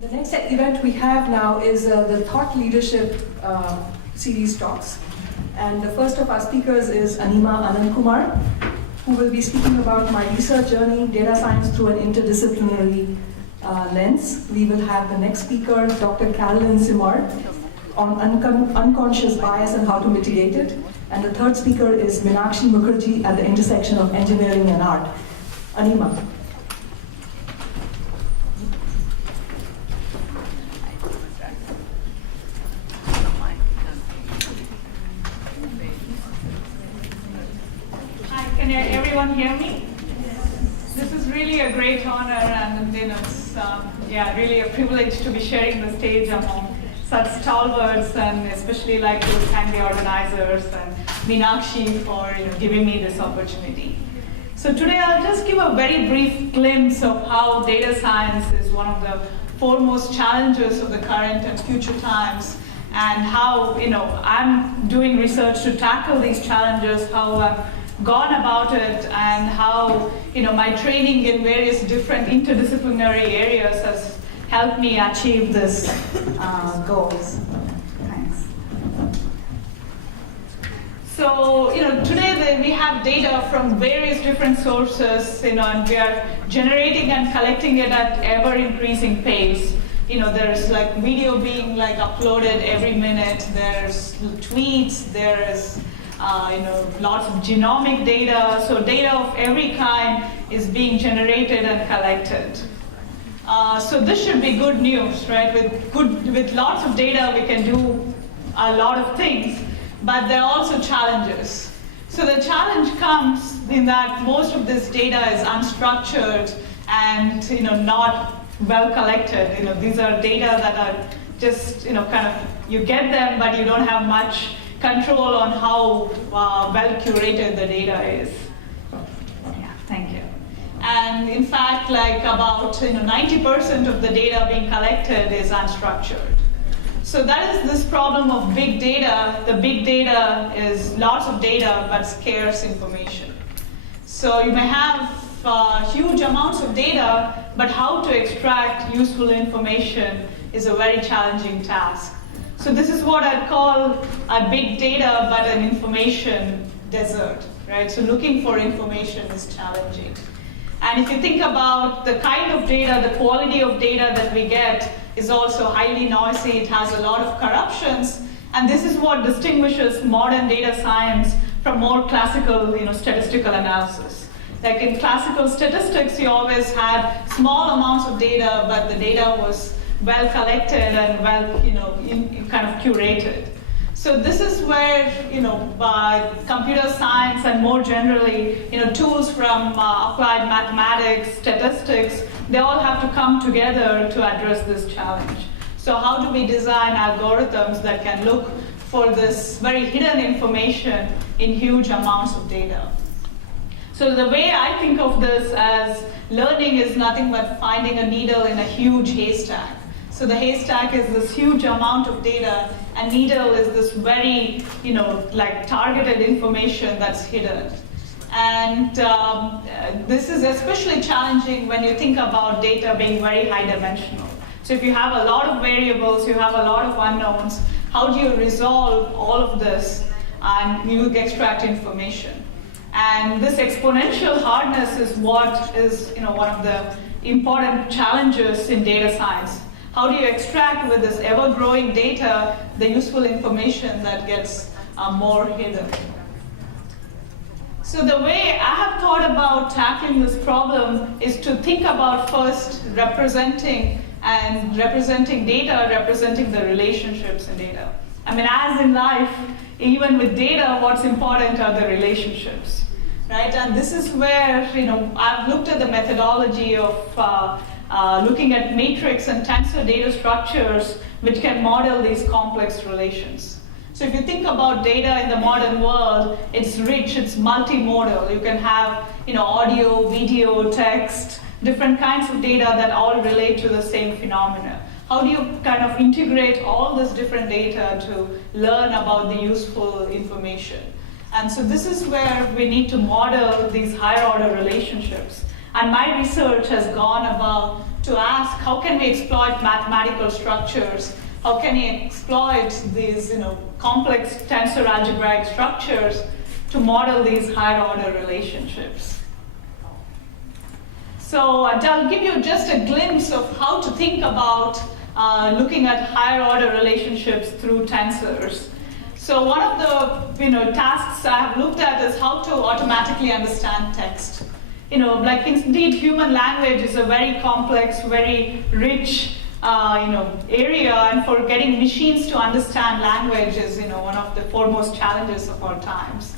The next event we have now is the Thought Leadership series talks. And the first of our speakers is Anima Anandkumar, who will be speaking about my research journey, data science through an interdisciplinary lens. We will have the next speaker, Dr. Carolyn Simard, on unconscious bias and how to mitigate it. And the third speaker is Meenakshi Mukherjee at the intersection of engineering and art. Anima. Can everyone hear me? This is really a great honor, and it's really a privilege to be sharing the stage among such stalwarts, and especially like to thank the organizers and Meenakshi for giving me this opportunity. So today I'll just give a very brief glimpse of how data science is one of the foremost challenges of the current and future times, and how I'm doing research to tackle these challenges, how I've gone about it, and how my training in various different interdisciplinary areas has helped me achieve this goals. Thanks. So today we have data from various different sources, and we are generating and collecting it at ever increasing pace. There's like video being uploaded every minute. There's tweets. There's lots of genomic data. So data of every kind is being generated and collected. So this should be good news, right? With lots of data, we can do a lot of things, but there are also challenges. So the challenge comes in that most of this data is unstructured and not well collected. These are data that are just you get them, but you don't have much control on how well curated the data is. Yeah, thank you. And in fact, about 90% of the data being collected is unstructured. So that is this problem of big data. The big data is lots of data, but scarce information. So you may have huge amounts of data, but how to extract useful information is a very challenging task. So this is what I'd call a big data, but an information desert, right? So looking for information is challenging. And if you think about the kind of data, the quality of data that we get is also highly noisy. It has a lot of corruptions. And this is what distinguishes modern data science from more classical statistical analysis. Like in classical statistics, you always had small amounts of data, but the data was well collected and well kind of curated. So this is where computer science and more generally tools from applied mathematics, statistics, they all have to come together to address this challenge. So how do we design algorithms that can look for this very hidden information in huge amounts of data? So the way I think of this as learning is nothing but finding a needle in a huge haystack. So the haystack is this huge amount of data, and needle is this very, targeted information that's hidden. And this is especially challenging when you think about data being very high dimensional. So if you have a lot of variables, you have a lot of unknowns, how do you resolve all of this and you extract information? And this exponential hardness is what is one of the important challenges in data science. How do you extract with this ever-growing data the useful information that gets more hidden? So the way I have thought about tackling this problem is to think about first representing data, representing the relationships in data. I mean, as in life, even with data, what's important are the relationships, right? And this is where I've looked at the methodology of looking at matrix and tensor data structures which can model these complex relations. So if you think about data in the modern world, it's rich, it's multimodal. You can have audio, video, text, different kinds of data that all relate to the same phenomena. How do you kind of integrate all this different data to learn about the useful information? And so this is where we need to model these higher order relationships. And my research has gone about to ask how can we exploit mathematical structures, how can we exploit these complex tensor algebraic structures to model these higher order relationships. So I'll give you just a glimpse of how to think about looking at higher order relationships through tensors. So one of the tasks I have looked at is how to automatically understand text. Indeed, human language is a very complex, very rich area, and for getting machines to understand language is one of the foremost challenges of our times.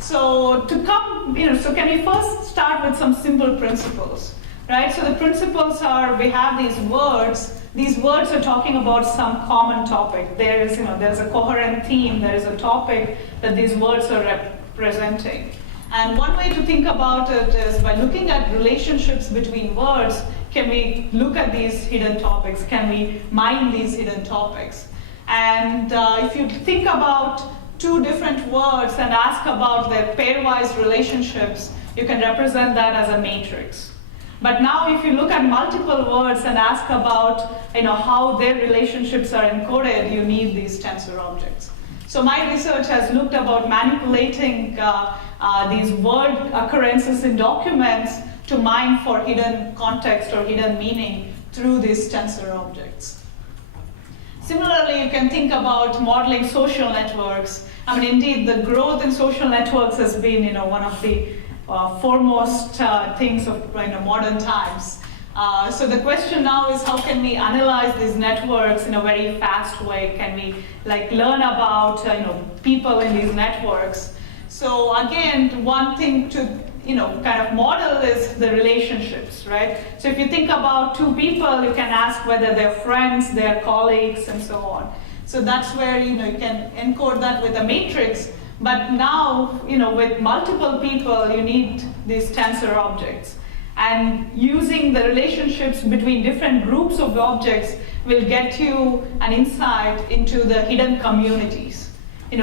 So can we first start with some simple principles, right? So the principles are, we have these words. These words are talking about some common topic. There's a coherent theme. There is a topic that these words are representing. And one way to think about it is by looking at relationships between words. Can we look at these hidden topics? Can we mine these hidden topics? And if you think about two different words and ask about their pairwise relationships, you can represent that as a matrix. But now if you look at multiple words and ask about how their relationships are encoded, you need these tensor objects. So my research has looked about manipulating these word occurrences in documents to mine for hidden context or hidden meaning through these tensor objects. Similarly, you can think about modeling social networks. Indeed, the growth in social networks has been one of the foremost things of modern times. So the question now is, how can we analyze these networks in a very fast way? Can we learn about people in these networks? So again, one thing to kind of model is the relationships, right? So if you think about two people, you can ask whether they're friends, they're colleagues, and so on. So that's where you can encode that with a matrix. But now, with multiple people, you need these tensor objects. And using the relationships between different groups of objects will get you an insight into the hidden communities.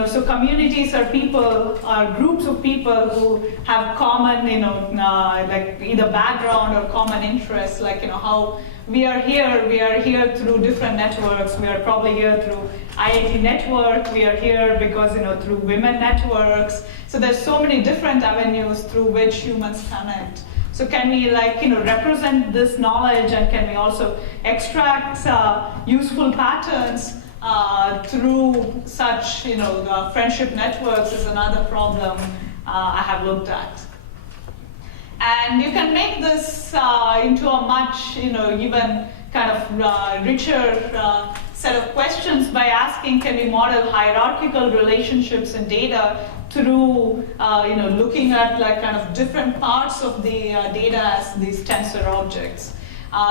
So communities are people, are groups of people who have common, either background or common interests, how we are here through different networks. We are probably here through IIT network. We are here because, through women networks. So there's so many different avenues through which humans connect. So can we represent this knowledge, and can we also extract useful patterns through such the friendship networks is another problem I have looked at. And you can make this into a much even kind of richer set of questions by asking, can we model hierarchical relationships in data through looking at kind of different parts of the data as these tensor objects.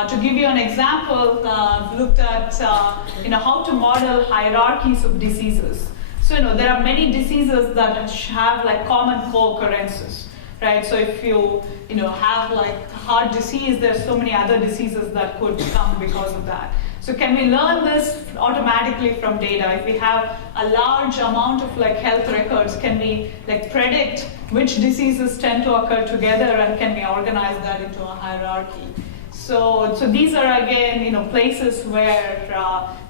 To give you an example, I've looked at how to model hierarchies of diseases. So there are many diseases that have common co-occurrences, right? So if you have heart disease, there's so many other diseases that could come because of that. So can we learn this automatically from data? If we have a large amount of health records, can we predict which diseases tend to occur together, and can we organize that into a hierarchy? So these are again places where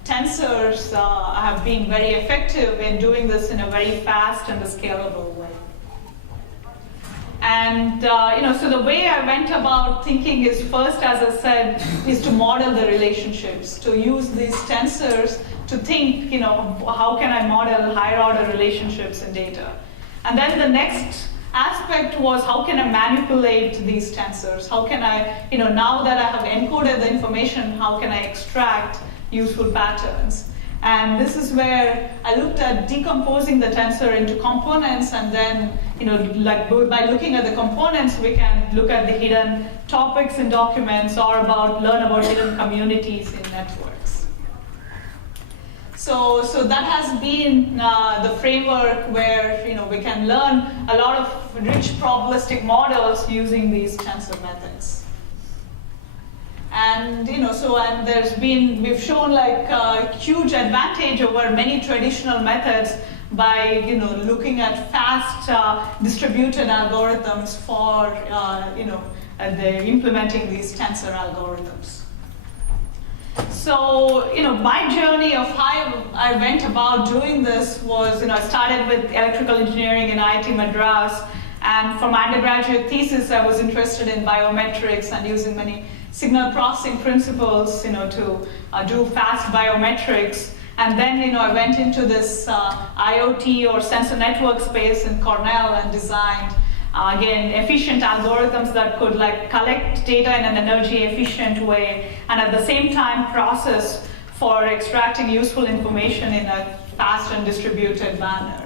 tensors have been very effective in doing this in a very fast and a scalable way. And so the way I went about thinking is, first, as I said, is to model the relationships, to use these tensors to think, how can I model higher order relationships in data? And then the next aspect was, how can I manipulate these tensors? How can I, now that I have encoded the information, how can I extract useful patterns? And this is where I looked at decomposing the tensor into components, and then, by looking at the components, we can look at the hidden topics in documents, or learn about hidden communities in networks. So that has been the framework where we can learn a lot of rich probabilistic models using these tensor methods. And we've shown a huge advantage over many traditional methods by looking at fast distributed algorithms for they're implementing these tensor algorithms. So, my journey of how I went about doing this was, I started with electrical engineering in IIT Madras, and for my undergraduate thesis, I was interested in biometrics and using many signal processing principles, to do fast biometrics. And then, I went into this IoT or sensor network space in Cornell and designed, again, efficient algorithms that could collect data in an energy efficient way and at the same time process for extracting useful information in a fast and distributed manner.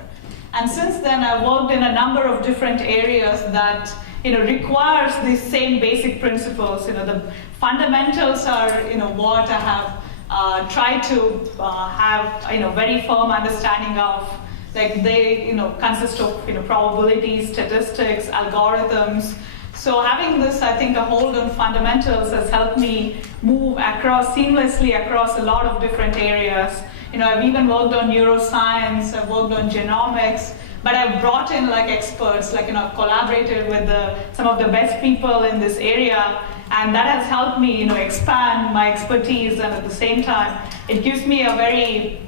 And since then, I've worked in a number of different areas that requires these same basic principles. The fundamentals are what I have tried to have very firm understanding of. They consist of probabilities, statistics, algorithms. So having this, I think, a hold on fundamentals has helped me move seamlessly across a lot of different areas. I've even worked on neuroscience, I've worked on genomics, but I've brought in experts, collaborated with some of the best people in this area, and that has helped me, expand my expertise, and at the same time, it gives me a very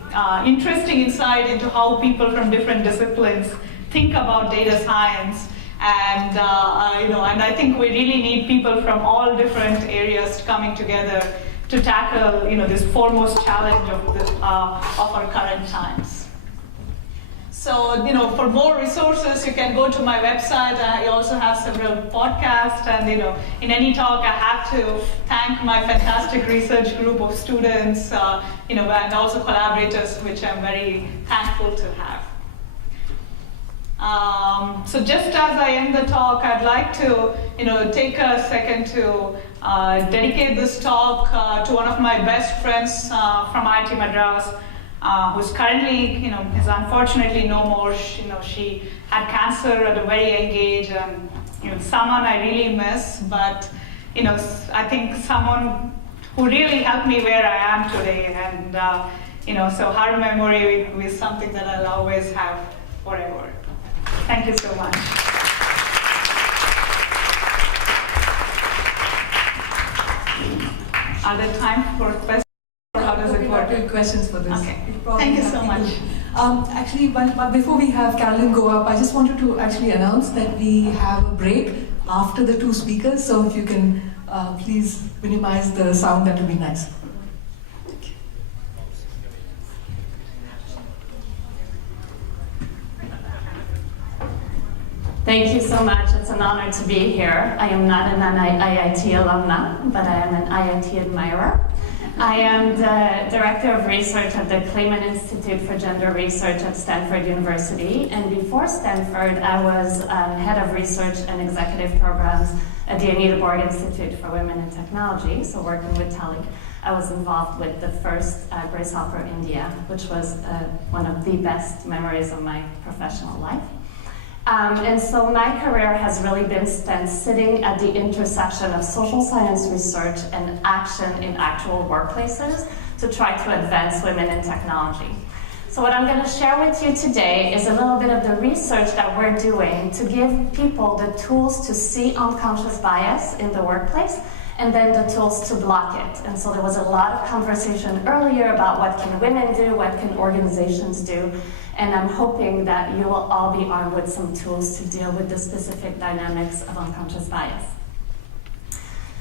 interesting insight into how people from different disciplines think about data science. And and I think we really need people from all different areas coming together to tackle this foremost challenge of our current times. So for more resources, you can go to my website. I also have several podcasts, and in any talk, I have to thank my fantastic research group of students, and also collaborators, which I'm very thankful to have. So just as I end the talk, I'd like to take a second to dedicate this talk to one of my best friends from IIT Madras, who's currently is unfortunately no more. She had cancer at a very young age, and someone I really miss, but I think someone who really helped me where I am today, and so her memory is something that I'll always have forever. Thank you so much. Are there time for questions, or how does it work? Good questions for this. Okay. Thank you so much. Actually, but before we have Carolyn go up, I just wanted to actually announce that we have a break after the two speakers. So if you can please minimize the sound, that would be nice. Thank you so much. It's an honor to be here. I am not an IIT alumna, but I am an IIT admirer. I am the Director of Research at the Clayman Institute for Gender Research at Stanford University. And before Stanford, I was Head of Research and Executive Programs at the Anita Borg Institute for Women in Technology, so working with Tali. I was involved with the first Grace Hopper India, which was one of the best memories of my professional life. And so my career has really been spent sitting at the intersection of social science research and action in actual workplaces to try to advance women in technology. So what I'm going to share with you today is a little bit of the research that we're doing to give people the tools to see unconscious bias in the workplace, and then the tools to block it. And so there was a lot of conversation earlier about what can women do, what can organizations do, and I'm hoping that you will all be armed with some tools to deal with the specific dynamics of unconscious bias.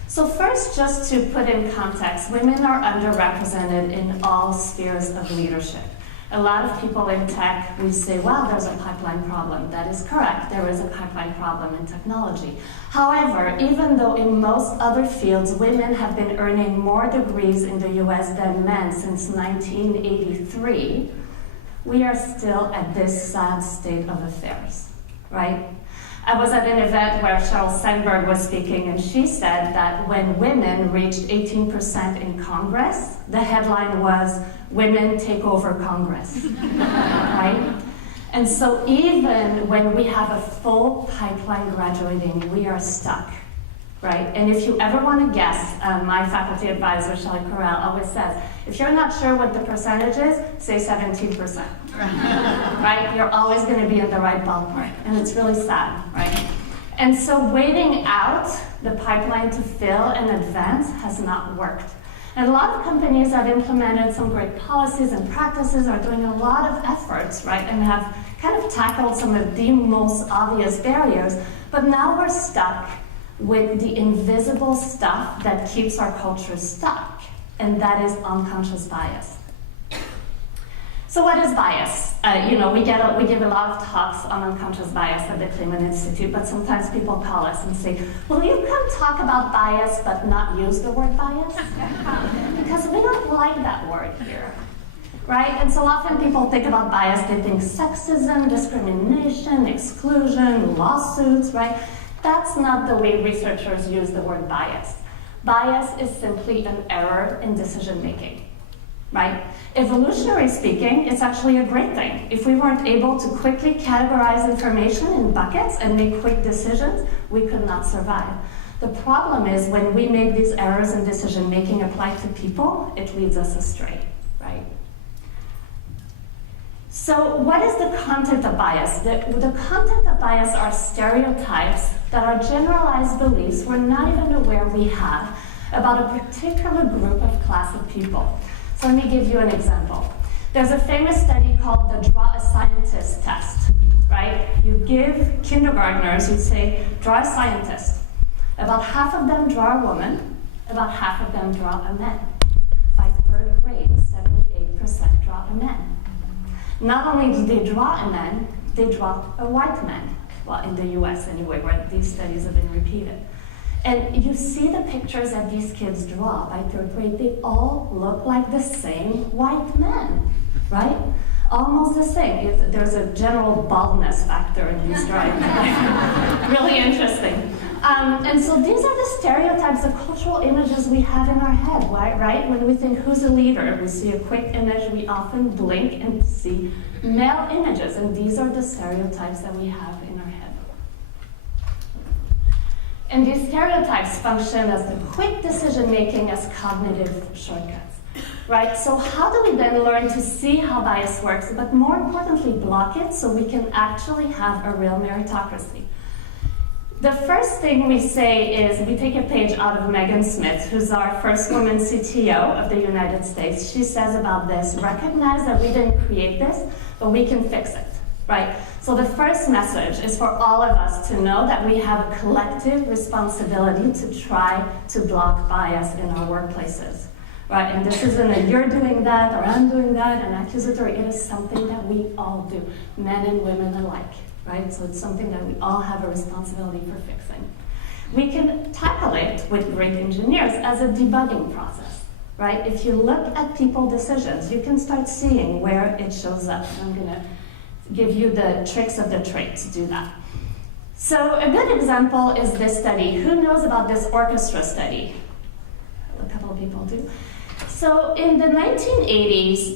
So first, just to put in context, women are underrepresented in all spheres of leadership. A lot of people in tech, we say, wow, there's a pipeline problem. That is correct, there is a pipeline problem in technology. However, even though in most other fields, women have been earning more degrees in the US than men since 1983, we are still at this sad state of affairs, right? I was at an event where Sheryl Sandberg was speaking, and she said that when women reached 18% in Congress, the headline was, "Women take over Congress," right? And so even when we have a full pipeline graduating, we are stuck, right? And if you ever want to guess, my faculty advisor, Shelley Corral, always says, if you're not sure what the percentage is, say 17%, right? You're always going to be in the right ballpark, and it's really sad, right? And so waiting out the pipeline to fill and advance has not worked. And a lot of companies have implemented some great policies and practices, are doing a lot of efforts, right, and have kind of tackled some of the most obvious barriers, but now we're stuck with the invisible stuff that keeps our culture stuck, and that is unconscious bias. So what is bias? We give a lot of talks on unconscious bias at the Kleeman Institute, but sometimes people call us and say, will you come talk about bias but not use the word bias? Because we don't like that word here, right? And so often people think about bias, they think sexism, discrimination, exclusion, lawsuits, right? That's not the way researchers use the word bias. Bias is simply an error in decision making. Right? Evolutionary speaking, it's actually a great thing. If we weren't able to quickly categorize information in buckets and make quick decisions, we could not survive. The problem is when we make these errors in decision making apply to people, it leads us astray, right? So what is the content of bias? The content of bias are stereotypes that are generalized beliefs we're not even aware we have about a particular group of class of people. So let me give you an example. There's a famous study called the Draw a Scientist test, right? You give kindergartners, you say, draw a scientist. About half of them draw a woman, about half of them draw a man. By third grade, 78% draw a man. Not only do they draw a man, they draw a white man. Well, in the US anyway, where these studies have been repeated. And you see the pictures that these kids draw by third grade, they all look like the same white men, right? Almost the same. There's a general baldness factor in these drawings. Really interesting. And so these are the stereotypes, the cultural images we have in our head, right? When we think who's a leader, we see a quick image, we often blink and see male images, and these are the stereotypes that we have in our head. And these stereotypes function as the quick decision-making as cognitive shortcuts, right? So how do we then learn to see how bias works, but more importantly, block it so we can actually have a real meritocracy? The first thing we say is, we take a page out of Megan Smith, who's our first woman CTO of the United States. She says about this, recognize that we didn't create this, but we can fix it. Right? So the first message is for all of us to know that we have a collective responsibility to try to block bias in our workplaces. Right? And this isn't a you're doing that or I'm doing that, an accusatory, it is something that we all do, men and women alike. Right? So it's something that we all have a responsibility for fixing. We can tackle it with great engineers as a debugging process. Right? If you look at people decisions, you can start seeing where it shows up. I'm going to give you the tricks of the trade to do that. So a good example is this study. Who knows about this orchestra study? A couple of people do. So in the 1980s,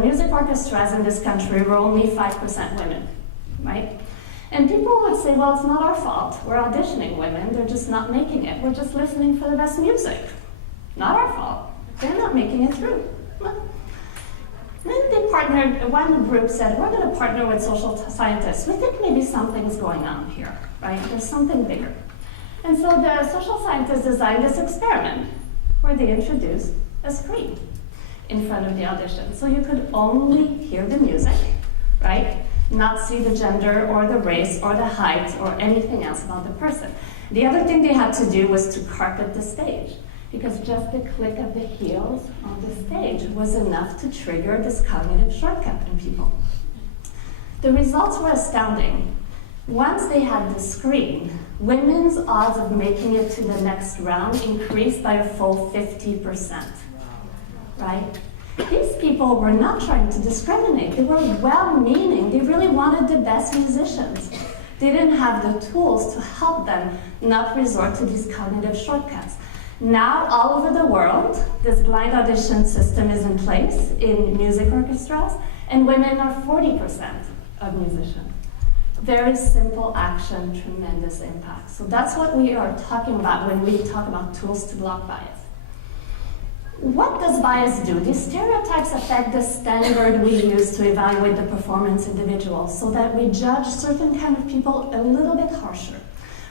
music orchestras in this country were only 5% women, right? And people would say, well, it's not our fault. We're auditioning women. They're just not making it. We're just listening for the best music. Not our fault. They're not making it through. Well, then they partnered, one group said, we're going to partner with social scientists. We think maybe something's going on here, right? There's something bigger. And so the social scientists designed this experiment where they introduced a screen in front of the audition. So you could only hear the music, right? Not see the gender or the race or the height or anything else about the person. The other thing they had to do was to carpet the stage, because just the click of the heels on the stage was enough to trigger this cognitive shortcut in people. The results were astounding. Once they had the screen, women's odds of making it to the next round increased by a full 50%, right? These people were not trying to discriminate. They were well-meaning. They really wanted the best musicians. They didn't have the tools to help them not resort to these cognitive shortcuts. Now, all over the world, this blind audition system is in place in music orchestras, and women are 40% of musicians. Very simple action, tremendous impact. So that's what we are talking about when we talk about tools to block bias. What does bias do? These stereotypes affect the standard we use to evaluate the performance individuals so that we judge certain kind of people a little bit harsher,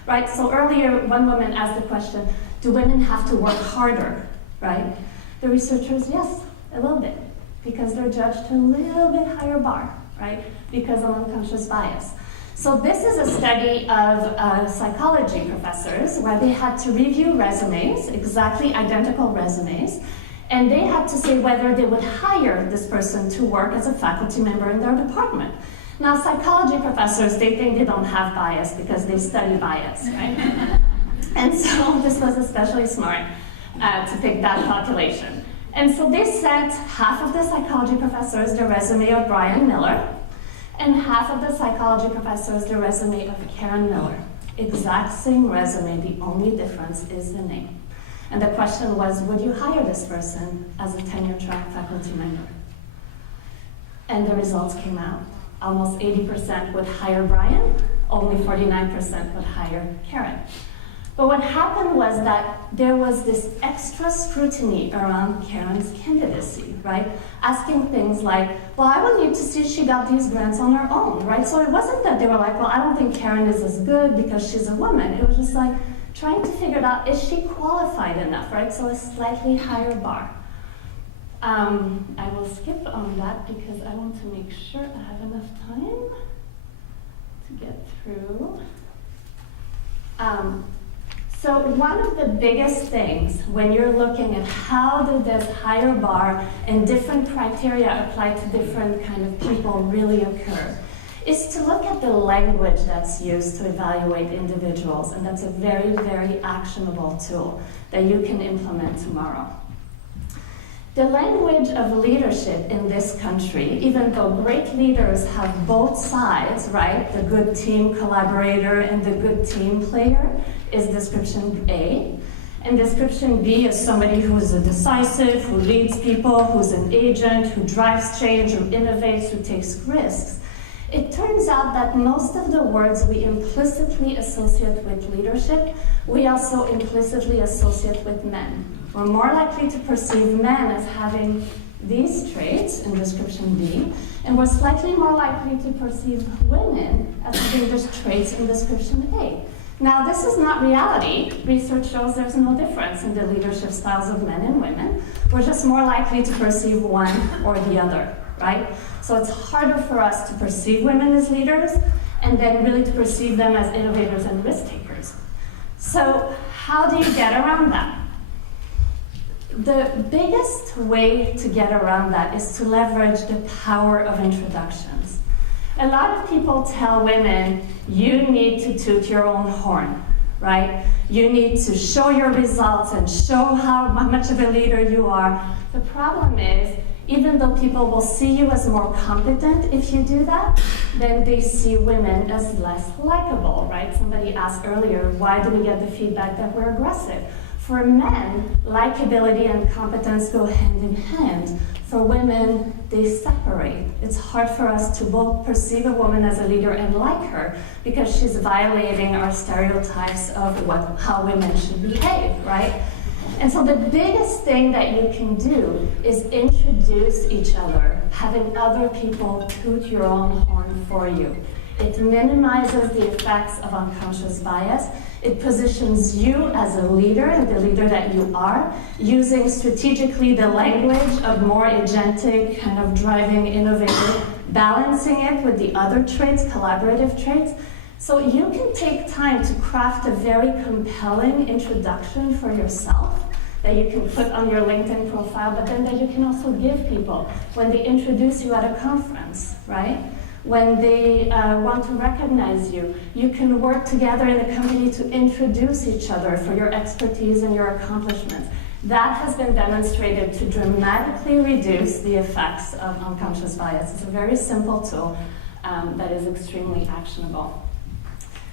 right? So earlier, one woman asked the question, do women have to work harder, right? The researchers, yes, a little bit, because they're judged to a little bit higher bar, right? Because of unconscious bias. So this is a study of psychology professors where they had to review resumes, exactly identical resumes, and they had to say whether they would hire this person to work as a faculty member in their department. Now, psychology professors, they think they don't have bias because they study bias, right? And so this was especially smart to pick that population. And so they sent half of the psychology professors the resume of Brian Miller, and half of the psychology professors the resume of Karen Miller. Exact same resume, the only difference is the name. And the question was, would you hire this person as a tenure-track faculty member? And the results came out. Almost 80% would hire Brian, only 49% would hire Karen. But what happened was that there was this extra scrutiny around Karen's candidacy, right? Asking things like, well, I would need to see if she got these grants on her own, right? So it wasn't that they were like, well, I don't think Karen is as good because she's a woman. It was just like trying to figure out, is she qualified enough, right? So a slightly higher bar. I will skip on that because I want to make sure I have enough time to get through. So one of the biggest things when you're looking at how did this higher bar and different criteria applied to different kind of people really occur is to look at the language that's used to evaluate individuals, and that's a very, very actionable tool that you can implement tomorrow. The language of leadership in this country, even though great leaders have both sides, right? The good team collaborator and the good team player is description A. And description B is somebody who's decisive, who leads people, who's an agent, who drives change, who innovates, who takes risks. It turns out that most of the words we implicitly associate with leadership, we also implicitly associate with men. We're more likely to perceive men as having these traits in description B, and we're slightly more likely to perceive women as having these traits in description A. Now, this is not reality. Research shows there's no difference in the leadership styles of men and women. We're just more likely to perceive one or the other, right? So it's harder for us to perceive women as leaders and then really to perceive them as innovators and risk takers. So how do you get around that? The biggest way to get around that is to leverage the power of introductions. A lot of people tell women, you need to toot your own horn, right? You need to show your results and show how much of a leader you are. The problem is, even though people will see you as more competent if you do that, then they see women as less likable, right? Somebody asked earlier, why do we get the feedback that we're aggressive? For men, likability and competence go hand in hand. For women, they separate. It's hard for us to both perceive a woman as a leader and like her because she's violating our stereotypes of how women should behave, right? And so the biggest thing that you can do is introduce each other, having other people toot your own horn for you. It minimizes the effects of unconscious bias. It positions you as a leader and the leader that you are, using strategically the language of more agentic, kind of driving innovator, balancing it with the other traits, collaborative traits. So you can take time to craft a very compelling introduction for yourself that you can put on your LinkedIn profile, but then that you can also give people when they introduce you at a conference, right? When they want to recognize you, you can work together in a company to introduce each other for your expertise and your accomplishments. That has been demonstrated to dramatically reduce the effects of unconscious bias. It's a very simple tool that is extremely actionable.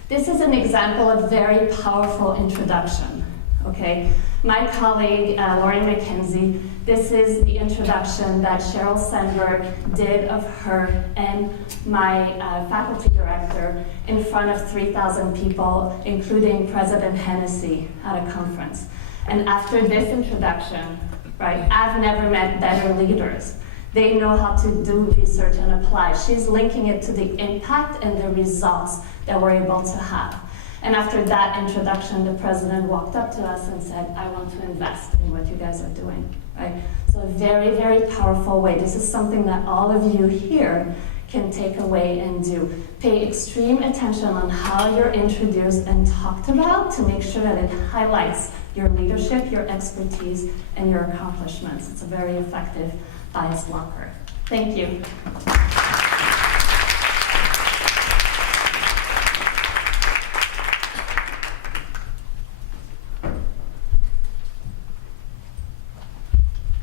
This is an example of very powerful introduction, okay? My colleague, Laurie McKenzie, this is the introduction that Sheryl Sandberg did of her and my faculty director in front of 3,000 people, including President Hennessy at a conference. And after this introduction, right? I've never met better leaders. They know how to do research and apply. She's linking it to the impact and the results that we're able to have. And after that introduction, the president walked up to us and said, I want to invest in what you guys are doing, right? So a very, very powerful way. This is something that all of you here can take away and do. Pay extreme attention on how you're introduced and talked about to make sure that it highlights your leadership, your expertise, and your accomplishments. It's a very effective bias blocker. Thank you.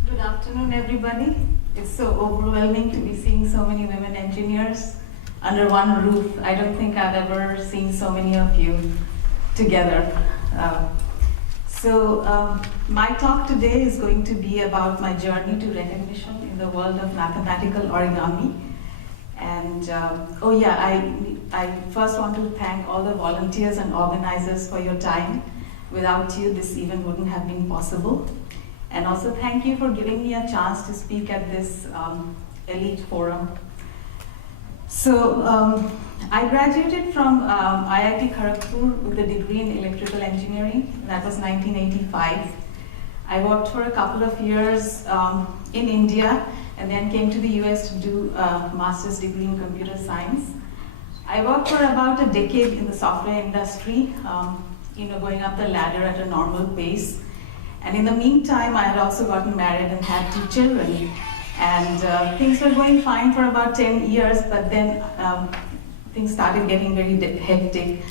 Good afternoon, everybody. It's so overwhelming to be seeing so many women engineers under one roof. I don't think I've ever seen so many of you together. My talk today is going to be about my journey to recognition in the world of mathematical origami. And I first want to thank all the volunteers and organizers for your time. Without you, this event wouldn't have been possible. And also thank you for giving me a chance to speak at this elite forum. I graduated from IIT Kharagpur with a degree in electrical engineering. That was 1985. I worked for a couple of years in India and then came to the US to do a master's degree in computer science. I worked for about a decade in the software industry, going up the ladder at a normal pace. And in the meantime, I had also gotten married and had 2 children. And things were going fine for about 10 years, but then things started getting very hectic.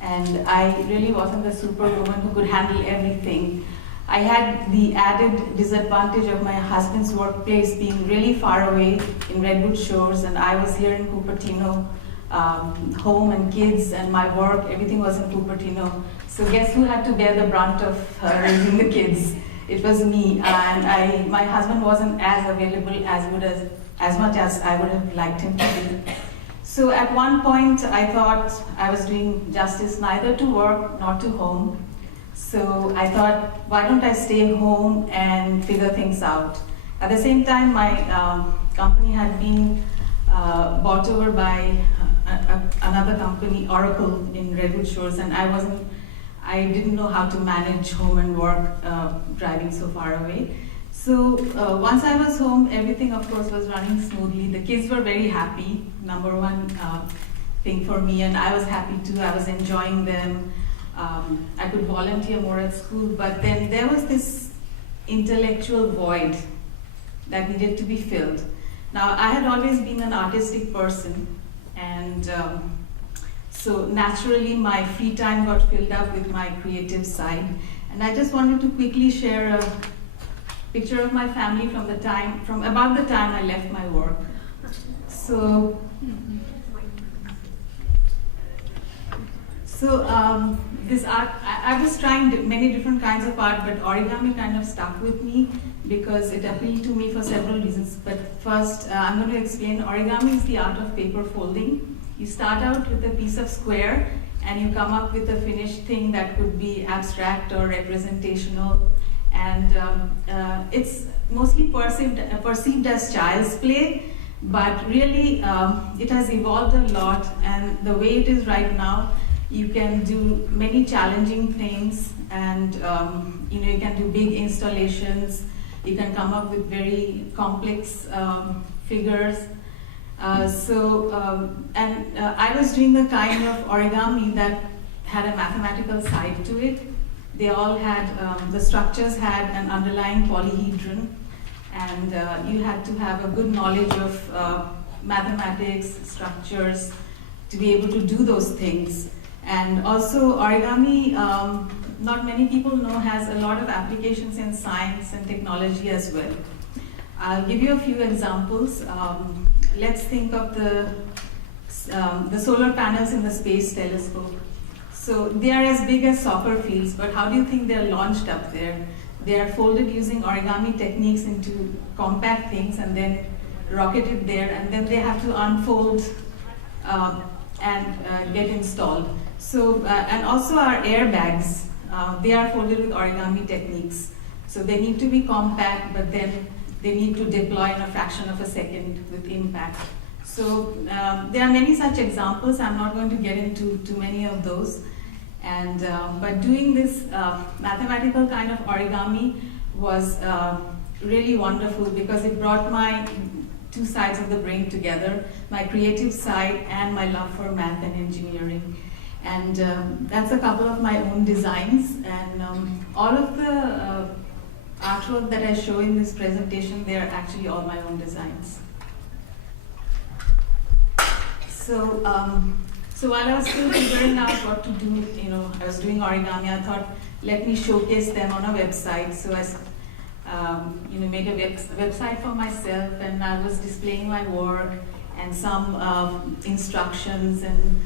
And I really wasn't the superwoman who could handle everything. I had the added disadvantage of my husband's workplace being really far away in Redwood Shores, and I was here in Cupertino, home and kids and my work, everything was in Cupertino. So guess who had to bear the brunt of raising the kids? It was me, and my husband wasn't as available as much as I would have liked him to be. So at one point, I thought I was doing justice neither to work nor to home. So I thought, why don't I stay home and figure things out? At the same time, my company had been bought over by another company, Oracle, in Redwood Shores, and I didn't know how to manage home and work driving so far away. So once I was home, everything of course was running smoothly. The kids were very happy, number one thing for me, and I was happy too. I was enjoying them. I could volunteer more at school, but then there was this intellectual void that needed to be filled. Now, I had always been an artistic person, and so naturally my free time got filled up with my creative side. And I just wanted to quickly share a picture of my family from about the time I left my work. This art, I was trying many different kinds of art, but origami kind of stuck with me because it appealed to me for several reasons. But first, I'm going to explain origami is the art of paper folding. You start out with a piece of square and you come up with a finished thing that could be abstract or representational. And it's mostly perceived as child's play, but really it has evolved a lot. And the way it is right now, you can do many challenging things, and you can do big installations. You can come up with very complex figures. I was doing the kind of origami that had a mathematical side to it. They all had, the structures had an underlying polyhedron, and you had to have a good knowledge of mathematics, structures, to be able to do those things. And also origami, not many people know, has a lot of applications in science and technology as well. I'll give you a few examples. Let's think of the solar panels in the Space Telescope. So they are as big as soccer fields, but how do you think they're launched up there? They are folded using origami techniques into compact things and then rocketed there, and then they have to unfold and get installed. So, and also our airbags, they are folded with origami techniques. So they need to be compact, but then they need to deploy in a fraction of a second with impact. So there are many such examples. I'm not going to get into too many of those. And but doing this mathematical kind of origami was really wonderful because it brought my two sides of the brain together, my creative side and my love for math and engineering. And that's a couple of my own designs. And all of the artwork that I show in this presentation, they're actually all my own designs. So, so while I was still figuring out what to do, I was doing origami, I thought, let me showcase them on a website. So I made a website for myself, and I was displaying my work and some instructions. And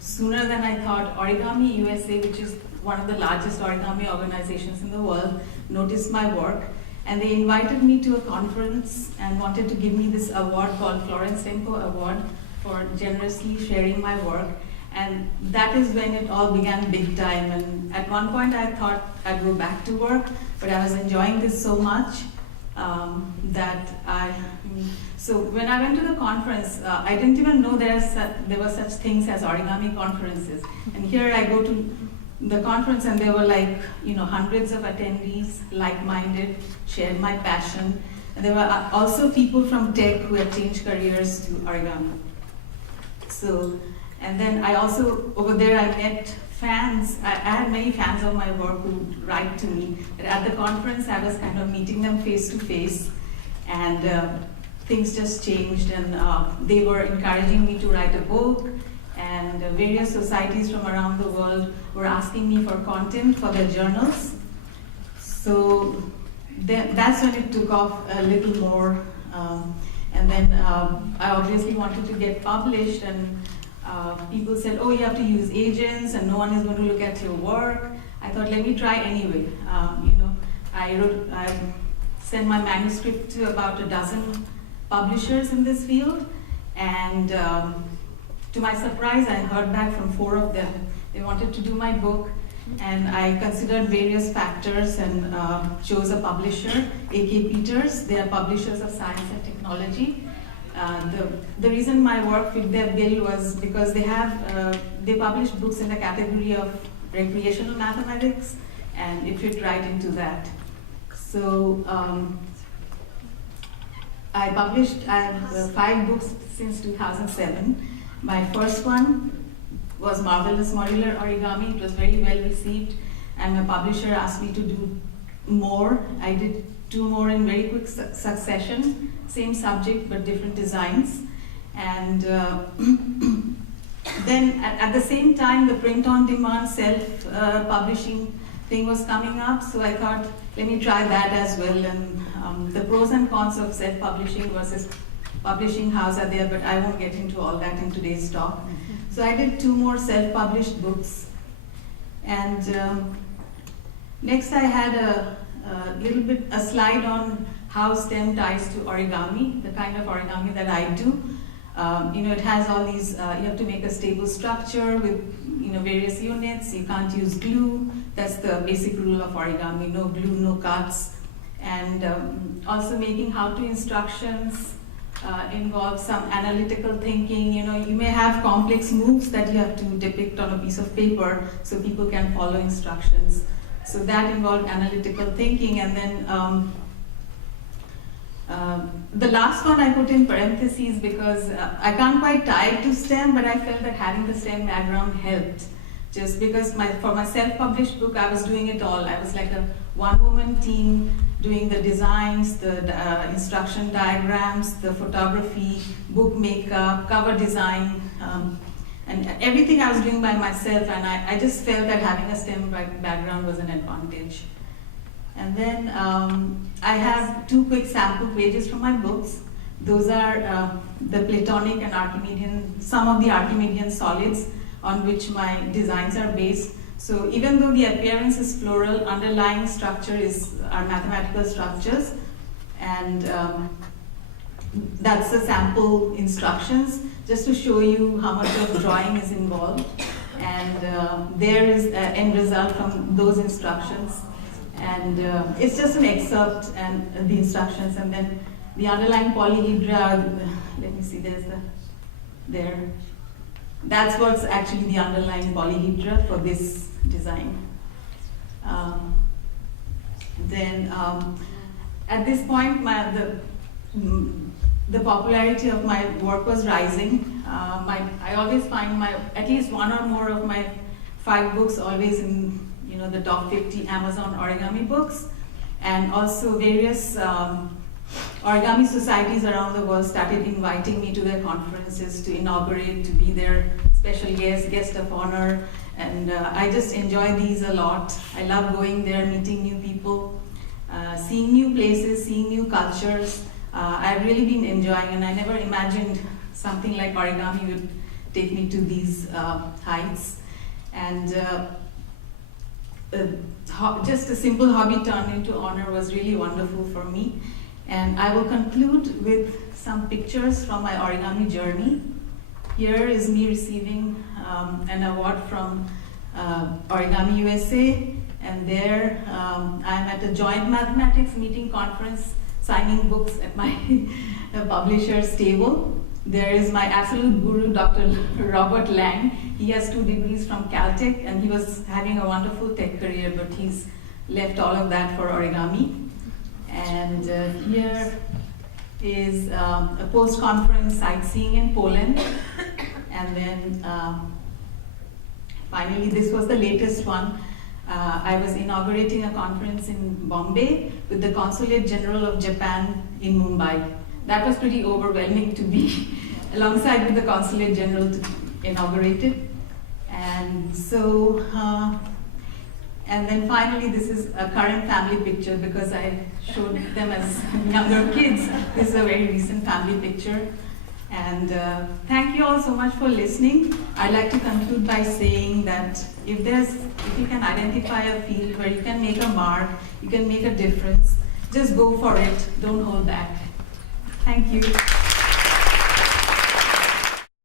sooner than I thought, Origami USA, which is one of the largest origami organizations in the world, noticed my work. And they invited me to a conference and wanted to give me this award called Florence Tempo Award for generously sharing my work. And that is when it all began big time. And at one point I thought I'd go back to work, but I was enjoying this so much so when I went to the conference, I didn't even know there were such things as origami conferences. And here I go to the conference, and there were hundreds of attendees, like-minded, shared my passion. And there were also people from tech who had changed careers to origami. So, and then I also, over there I met fans. I had many fans of my work who would write to me. But at the conference, I was kind of meeting them face to face, and things just changed, and they were encouraging me to write a book, and various societies from around the world were asking me for content for their journals. So that's when it took off a little more. And then I obviously wanted to get published, and people said, oh, you have to use agents and no one is going to look at your work. I thought, let me try anyway. I sent my manuscript to about a dozen publishers in this field, and to my surprise, I heard back from 4 of them. They wanted to do my book, and I considered various factors and chose a publisher, A.K. Peters. They are publishers of science and technology. The reason my work fit their bill was because they publish books in the category of recreational mathematics, and it fit right into that. So I have 5 books since 2007. My first one was Marvelous Modular Origami. It was very well received, and my publisher asked me to do more. I did 2 more in very quick succession, same subject but different designs. And then at the same time, the print-on-demand self-publishing thing was coming up, so I thought, let me try that as well. And the pros and cons of self-publishing versus publishing house are there, but I won't get into all that in today's talk. So I did 2 more self-published books. And next I had a slide on how STEM ties to origami, the kind of origami that I do. It has all these, you have to make a stable structure with various units. You can't use glue. That's the basic rule of origami, no glue, no cuts. And also making how-to instructions involves some analytical thinking. You may have complex moves that you have to depict on a piece of paper so people can follow instructions. So that involved analytical thinking. And then the last one I put in parentheses because I can't quite tie it to STEM, but I felt that having the STEM background helped. Just because for my self-published book, I was doing it all. I was like a one-woman team doing the designs, the instruction diagrams, the photography, book makeup, cover design, and everything I was doing by myself, and I just felt that having a STEM background was an advantage. And then I have 2 quick sample pages from my books. Those are the Platonic and Archimedean, some of the Archimedean solids on which my designs are based. So even though the appearance is floral, underlying structure are mathematical structures. And that's the sample instructions, just to show you how much of drawing is involved. And there is an end result from those instructions. And it's just an excerpt and the instructions, and then the underlying polyhedra, let me see, there. That's what's actually the underlying polyhedra for this design. At this point, the popularity of my work was rising. I always find at least one or more of my 5 books always in the top 50 Amazon origami books, and also various origami societies around the world started inviting me to their conferences to inaugurate, to be their special guest of honor, and I just enjoy these a lot. I love going there, meeting new people, seeing new places, seeing new cultures. I've really been enjoying, and I never imagined something like origami would take me to these heights. And just a simple hobby turned into honor was really wonderful for me. And I will conclude with some pictures from my origami journey. Here is me receiving an award from Origami USA, and there I'm at a joint mathematics meeting conference signing books at my publisher's table. There is my absolute guru, Dr. Robert Lang. He has 2 degrees from Caltech, and he was having a wonderful tech career, but he's left all of that for origami. And here is a post-conference sightseeing in Poland. And then finally, this was the latest one. I was inaugurating a conference in Bombay with the Consulate General of Japan in Mumbai. That was pretty overwhelming to be alongside with the Consulate General to inaugurate it. And so, and then finally, this is a current family picture because I showed them as younger kids. This is a very recent family picture. And thank you all so much for listening. I'd like to conclude by saying that if you can identify a field where you can make a mark, you can make a difference, just go for it. Don't hold back. Thank you.